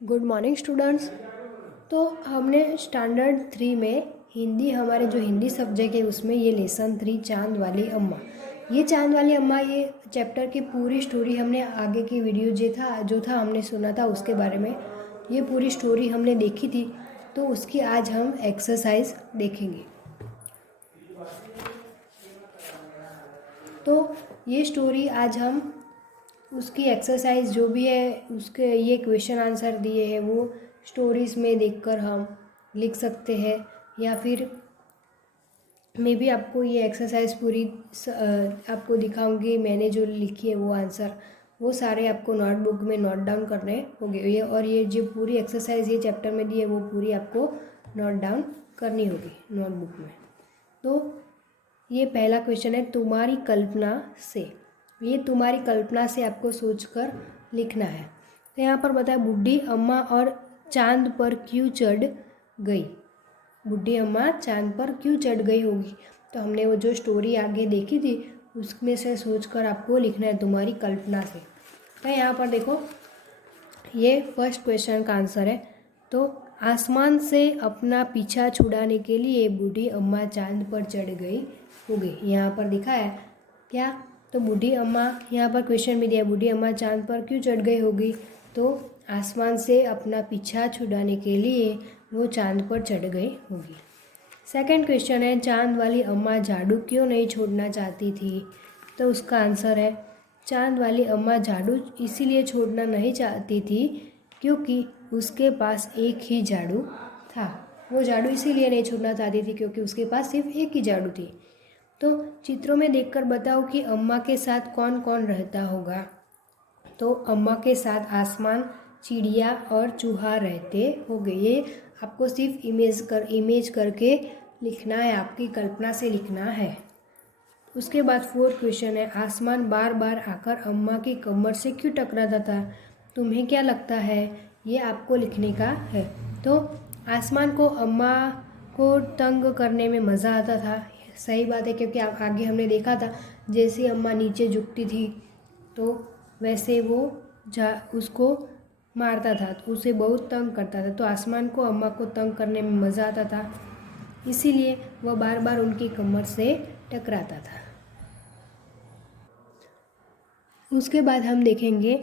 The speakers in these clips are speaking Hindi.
Good morning students. तो हमने स्टैंडर्ड 3 में हिंदी, हमारे जो हिंदी सब्जेक्ट है उसमें ये लेसन 3 चांद वाली अम्मा, ये चांद वाली अम्मा, ये चैप्टर की पूरी स्टोरी हमने आगे की वीडियो जो था हमने सुना था उसके बारे में, ये पूरी स्टोरी हमने देखी थी। तो उसकी आज हम एक्सरसाइज देखेंगे। तो ये स्टोरी आज हम उसकी एक्सरसाइज जो भी है उसके ये क्वेश्चन आंसर दिए हैं वो स्टोरीज़ में देखकर हम लिख सकते हैं, या फिर मैं भी आपको ये एक्सरसाइज पूरी आपको दिखाऊंगी। मैंने जो लिखी है वो आंसर वो सारे आपको नोटबुक में नोट डाउन करने होंगे। ये जो पूरी एक्सरसाइज ये चैप्टर में दी है वो पूरी आपको नोट डाउन करनी होगी नोटबुक में। तो ये पहला क्वेश्चन है, तुम्हारी कल्पना से। ये तुम्हारी कल्पना से आपको सोचकर लिखना है। तो यहाँ पर बताया, बूढ़ी अम्मा और चांद पर क्यों चढ़ गई। बूढ़ी अम्मा चांद पर क्यों चढ़ गई होगी। तो हमने वो जो स्टोरी आगे देखी थी उसमें से सोचकर आपको लिखना है तुम्हारी कल्पना से। तो यहाँ पर देखो, ये फर्स्ट क्वेश्चन का आंसर है। तो आसमान से अपना पीछा छुड़ाने के लिए बूढ़ी अम्मा चांद पर चढ़ गई होगी। यहाँ पर दिखा है क्या, तो बूढ़ी अम्मा, यहाँ पर क्वेश्चन में दिया बूढ़ी अम्मा चांद पर क्यों चढ़ गई होगी। तो आसमान से अपना पीछा छुड़ाने के लिए वो चांद पर चढ़ गई होगी। सेकंड क्वेश्चन है, चांद वाली अम्मा झाड़ू क्यों नहीं छोड़ना चाहती थी। तो उसका आंसर है, चांद वाली अम्मा झाड़ू इसीलिए छोड़ना नहीं चाहती थी क्योंकि उसके पास एक ही झाड़ू था। वो झाड़ू इसीलिए नहीं छोड़ना चाहती थी क्योंकि उसके पास सिर्फ एक ही झाड़ू थी। तो चित्रों में देखकर बताओ कि अम्मा के साथ कौन कौन रहता होगा। तो अम्मा के साथ आसमान, चिड़िया और चूहा रहते होंगे। ये आपको सिर्फ इमेज करके लिखना है, आपकी कल्पना से लिखना है। उसके बाद फोर्थ क्वेश्चन है, आसमान बार बार आकर अम्मा की कमर से क्यों टकराता था। तुम्हें क्या लगता है, ये आपको लिखने का है। तो आसमान को अम्मा को तंग करने में मज़ा आता था। सही बात है, क्योंकि आगे हमने देखा था जैसे अम्मा नीचे झुकती थी तो वैसे वो उसको मारता था, तो उसे बहुत तंग करता था। तो आसमान को अम्मा को तंग करने में मज़ा आता था, इसीलिए वह बार बार उनकी कमर से टकराता था। उसके बाद हम देखेंगे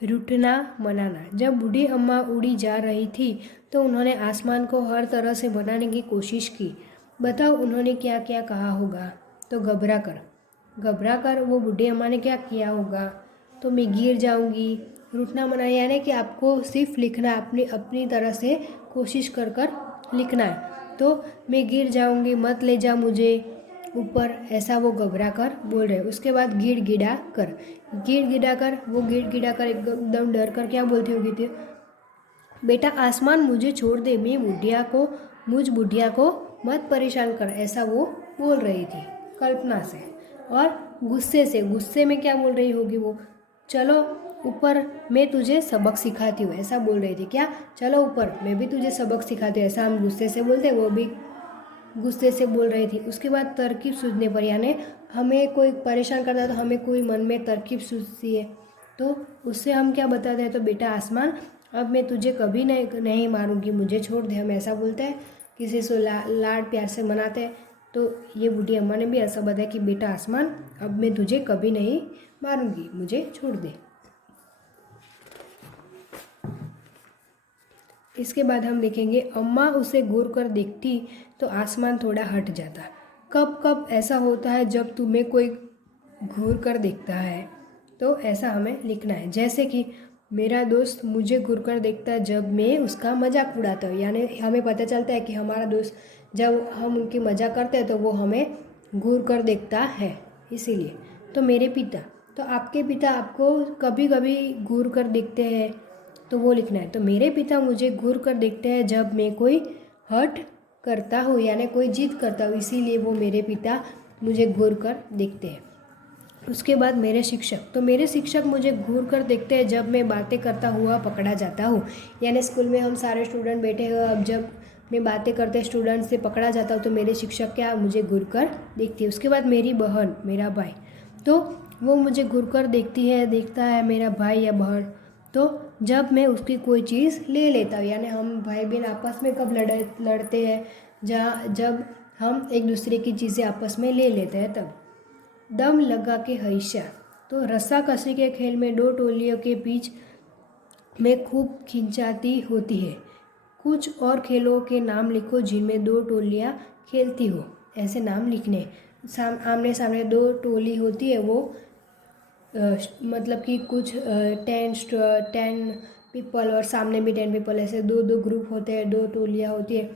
रूठना मनाना। जब बूढ़ी अम्मा उड़ी जा रही थी तो उन्होंने आसमान को हर तरह से बनाने की कोशिश की। बताओ उन्होंने क्या क्या कहा होगा। तो घबरा कर वो बूढ़ी अम्मा ने क्या किया होगा। तो मैं गिर जाऊंगी। रूठना मनाना यानी कि आपको सिर्फ लिखना है, अपनी तरह से कोशिश कर लिखना है। तो मैं गिर जाऊंगी, मत ले जा मुझे ऊपर, ऐसा वो घबरा कर बोल रहे। उसके बाद गिड़गिड़ा कर वो गिड़गिड़ा कर एकदम डर कर क्या बोलती होगी थी, बेटा आसमान मुझे छोड़ दे, मुझ बुढ़िया को मत परेशान कर, ऐसा वो बोल रही थी कल्पना से। और गुस्से में क्या बोल रही होगी वो, चलो ऊपर मैं तुझे सबक सिखाती हूँ, ऐसा बोल रही थी क्या, चलो ऊपर मैं भी तुझे सबक सिखाती हूँ, ऐसा हम गुस्से से बोलते, वो भी गुस्से से बोल रही थी। उसके बाद तरकीब सूझने पर, यानी हमें कोई परेशान करता है तो हमें कोई मन में तरकीब सूझती है तो उससे हम क्या बताते हैं, तो बेटा आसमान अब मैं तुझे कभी नहीं मारूंगी, मुझे छोड़ दे, हम ऐसा बोलते हैं किसी से लाड प्यार से मनाते हैं। तो ये बूढ़ी अम्मा ने भी ऐसा बताया कि बेटा आसमान अब मैं तुझे कभी नहीं मारूंगी, मुझे छोड़ दे। इसके बाद हम देखेंगे, अम्मा उसे घूर कर देखती तो आसमान थोड़ा हट जाता। कब कब ऐसा होता है जब तुम्हें कोई घूर कर देखता है। तो ऐसा हमें लिखना है, जैसे कि मेरा दोस्त मुझे घूर कर देखता है जब मैं उसका मजाक उड़ाता हूँ। यानी हमें पता चलता है कि हमारा दोस्त, जब हम उनकी मजाक करते हैं तो वो हमें घूर कर देखता है, इसीलिए। तो मेरे पिता, तो आपके पिता आपको कभी कभी घूर कर देखते हैं तो वो लिखना है। तो मेरे पिता मुझे घूर कर देखते हैं जब मैं कोई हर्ट करता हूँ, यानी कोई जिद करता हूँ, इसीलिए वो मेरे पिता मुझे घूर कर देखते हैं। उसके बाद मेरे शिक्षक, तो मेरे शिक्षक मुझे घूर कर देखते हैं जब मैं बातें करता हुआ पकड़ा जाता हूँ। यानी स्कूल में हम सारे स्टूडेंट बैठे हैं, अब जब मैं बातें करते स्टूडेंट से पकड़ा जाता हूँ तो मेरे शिक्षक क्या मुझे घूर कर देखती है। उसके बाद मेरी बहन, मेरा भाई, तो वो मुझे घूर कर देखता है मेरा भाई या बहन। तो जब मैं उसकी कोई चीज़ ले लेता हूँ, यानी हम भाई बहन आपस में कब लड़ते हैं, जब हम एक दूसरे की चीज़ें आपस में ले लेते हैं तब। दम लगा के हईशा, तो रस्साकसी के खेल में दो टोलियों के बीच में खूब खिंचाती होती है। कुछ और खेलों के नाम लिखो जिनमें दो टोलियाँ खेलती हो। ऐसे नाम लिखने, आमने सामने दो टोली होती है, वो मतलब कि कुछ 10 पीपल और सामने भी 10 पीपल, ऐसे दो दो ग्रुप होते हैं, दो टोलियाँ होती है,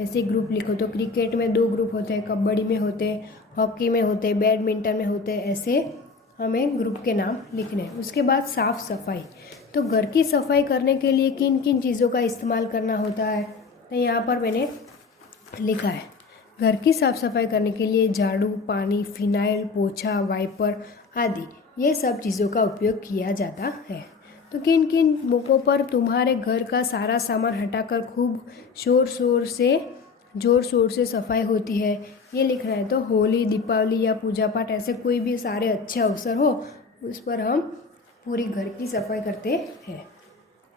ऐसे ग्रुप लिखो। तो क्रिकेट में 2 ग्रुप होते हैं, कबड्डी में होते हैं, हॉकी में होते हैं, बैडमिंटन में होते हैं, ऐसे हमें ग्रुप के नाम लिखने हैं। उसके बाद साफ़ सफाई, तो घर की सफाई करने के लिए किन किन चीज़ों का इस्तेमाल करना होता है, तो यहाँ पर मैंने लिखा है। घर की साफ़ सफाई करने के लिए झाड़ू, पानी, फिनाइल, पोछा, वाइपर आदि ये सब चीज़ों का उपयोग किया जाता है। तो किन किन मौक़ों पर तुम्हारे घर का सारा सामान हटाकर खूब ज़ोर शोर से सफाई होती है, ये लिखना है। तो होली, दीपावली या पूजा पाठ, ऐसे कोई भी सारे अच्छे अवसर हो उस पर हम पूरी घर की सफाई करते हैं।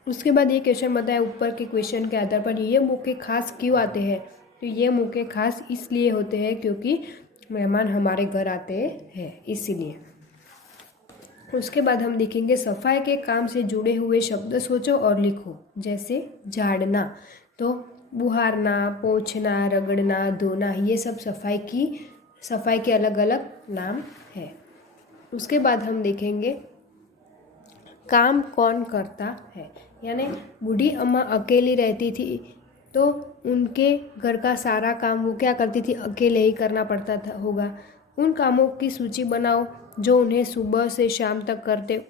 उसके बाद ये क्वेश्चन बताया, ऊपर के क्वेश्चन के आधार पर ये मौके खास क्यों आते हैं, तो ये मौके खास इसलिए होते हैं क्योंकि मेहमान हमारे घर आते हैं, इसीलिए। उसके बाद हम लिखेंगे सफाई के काम से जुड़े हुए शब्द सोचो और लिखो। जैसे झाड़ना, तो बुहारना, पोंछना, रगड़ना, धोना, ये सब सफाई के अलग अलग नाम है। उसके बाद हम देखेंगे काम कौन करता है, यानी बूढ़ी अम्मा अकेली रहती थी तो उनके घर का सारा काम वो क्या करती थी, अकेले ही करना पड़ता था होगा। उन कामों की सूची बनाओ जो उन्हें सुबह से शाम तक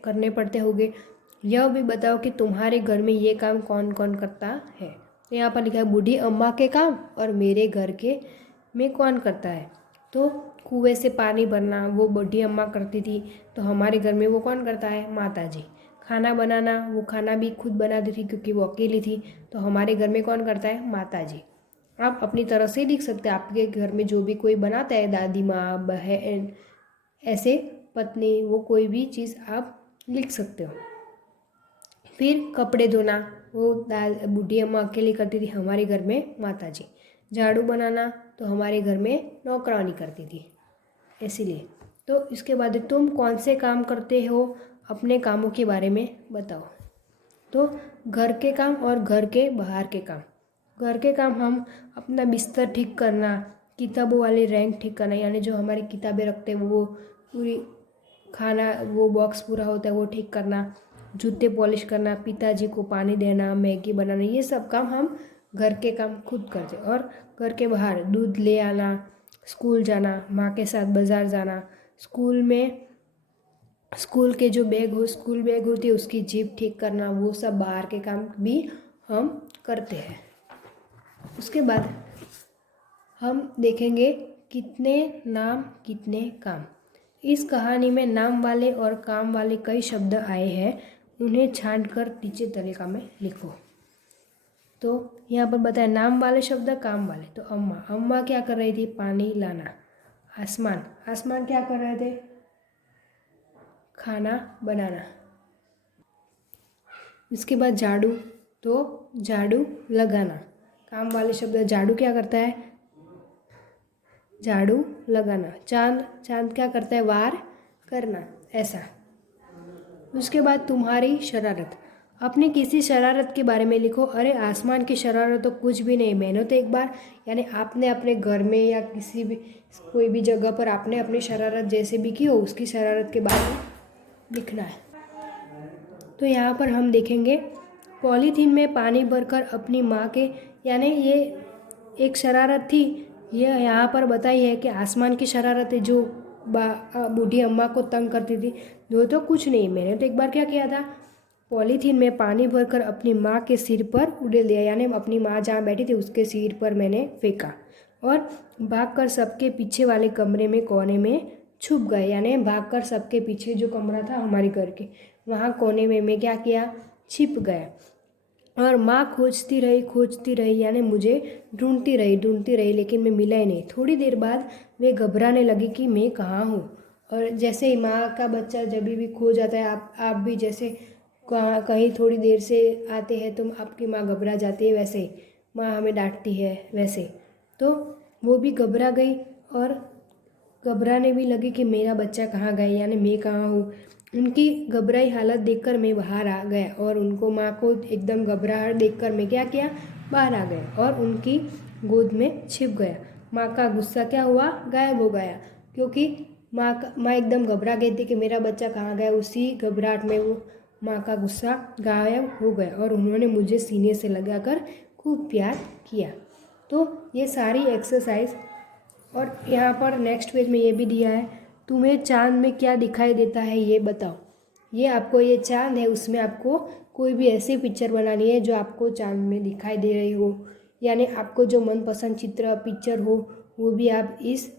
करने पड़ते होंगे। यह भी बताओ कि तुम्हारे घर में ये काम कौन कौन करता है। तो यहाँ पर लिखा है बूढ़ी अम्मा के काम और मेरे घर के में कौन करता है। तो कुएं से पानी भरना वो बूढ़ी अम्मा करती थी, तो हमारे घर में वो कौन करता है, माता जी। खाना बनाना, वो खाना भी खुद बनाती थी क्योंकि वो अकेली थी, तो हमारे घर में कौन करता है, माता जी। आप अपनी तरह से लिख सकते हैं, आपके घर में जो भी कोई बनाता है, दादी माँ, बहन, ऐसे पत्नी, वो कोई भी चीज़ आप लिख सकते हो। फिर कपड़े धोना, वो बूढ़ी अम्मा अकेली करती थी, हमारे घर में माता जी। झाड़ू बनाना तो हमारे घर में नौकरानी करती थी, इसीलिए। तो इसके बाद तुम कौन से काम करते हो, अपने कामों के बारे में बताओ। तो घर के काम और घर के बाहर के काम। घर के काम हम अपना बिस्तर ठीक करना, किताबों वाले रैंक ठीक करना, यानी जो हमारी किताबें रखते हैं वो पूरी, खाना वो बॉक्स पूरा होता है वो ठीक करना, जूते पॉलिश करना, पिताजी को पानी देना, मैगी बनाना, ये सब काम हम घर के काम खुद करते। और घर के बाहर दूध ले आना, स्कूल जाना, माँ के साथ बाज़ार जाना, स्कूल के जो स्कूल बैग होती है उसकी जीप ठीक करना, वो सब बाहर के काम भी हम करते हैं। उसके बाद हम देखेंगे कितने नाम कितने काम। इस कहानी में नाम वाले और काम वाले कई शब्द आए हैं, उन्हें छांटकर नीचे तालिका में लिखो। तो यहाँ पर बताया नाम वाले शब्द, काम वाले। तो अम्मा क्या कर रही थी, पानी लाना। आसमान क्या कर रहे थे, खाना बनाना। इसके बाद झाड़ू, तो झाड़ू लगाना, काम वाले शब्द। झाड़ू क्या करता है, झाड़ू लगाना। चांद क्या करता है, वार करना, ऐसा। उसके बाद तुम्हारी शरारत, अपनी किसी शरारत के बारे में लिखो। अरे आसमान की शरारत तो कुछ भी नहीं, मैंने तो एक बार, यानी आपने अपने घर में या कोई भी जगह पर आपने अपनी शरारत जैसे भी की हो, उसकी शरारत के बारे में लिखना है। तो यहाँ पर हम देखेंगे पॉलीथीन में पानी भरकर अपनी माँ के, यानी ये एक शरारत थी, ये यहाँ पर बताई है कि आसमान की शरारत है जो बूढ़ी अम्मा को तंग करती थी। वो तो कुछ नहीं, मैंने तो एक बार क्या किया था, पॉलीथीन में पानी भरकर अपनी माँ के सिर पर उड़ेल दिया, यानी अपनी माँ जहाँ बैठी थी उसके सिर पर मैंने फेंका और भागकर सबके पीछे वाले कमरे में कोने में छुप गए। यानी भागकर सबके पीछे जो कमरा था हमारे घर के, वहाँ कोने में मैं क्या किया, छिप गया। और माँ खोजती रही, यानी मुझे ढूंढती रही, लेकिन मैं मिला ही नहीं। थोड़ी देर बाद वे घबराने लगी कि मैं कहाँ हूँ। और जैसे ही माँ का बच्चा जब भी खो जाता है, आप भी जैसे कहीं थोड़ी देर से आते हैं तो आपकी माँ घबरा जाती है, वैसे माँ हमें डांटती है वैसे। तो वो भी घबरा गई और घबराने भी लगी कि मेरा बच्चा कहाँ गया, यानी मैं कहाँ हूँ। उनकी घबराई हालत देखकर मैं बाहर आ गया और उनको माँ को एकदम घबराहट देखकर मैं क्या किया, बाहर आ गया और उनकी गोद में छिप गया। माँ का गुस्सा क्या हुआ, गायब हो गया, क्योंकि माँ एकदम घबरा गई थी कि मेरा बच्चा कहाँ गया। उसी घबराहट में वो माँ का गुस्सा गायब हो गया और उन्होंने मुझे सीने से लगाकर खूब प्यार किया। तो ये सारी एक्सरसाइज, और यहाँ पर नेक्स्ट पेज में ये भी दिया है, तुम्हें चांद में क्या दिखाई देता है ये बताओ। ये आपको, ये चांद है, उसमें आपको कोई भी ऐसी पिक्चर बनानी है जो आपको चांद में दिखाई दे रही हो, यानी आपको जो मनपसंद चित्र पिक्चर हो वो भी आप इस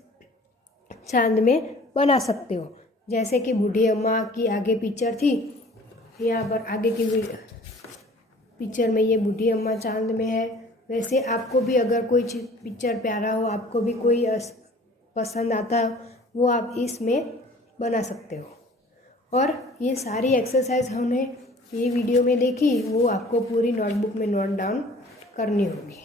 चांद में बना सकते हो। जैसे कि बूढ़ी अम्मा की आगे पिक्चर थी, यहाँ पर आगे की पिक्चर में ये बूढ़ी अम्मा चांद में है। वैसे आपको भी अगर कोई पिक्चर प्यारा हो, आपको भी कोई पसंद आता हो, वो आप इसमें बना सकते हो। और ये सारी एक्सरसाइज हमने ये वीडियो में देखी, वो आपको पूरी नोटबुक में नोट डाउन करनी होगी।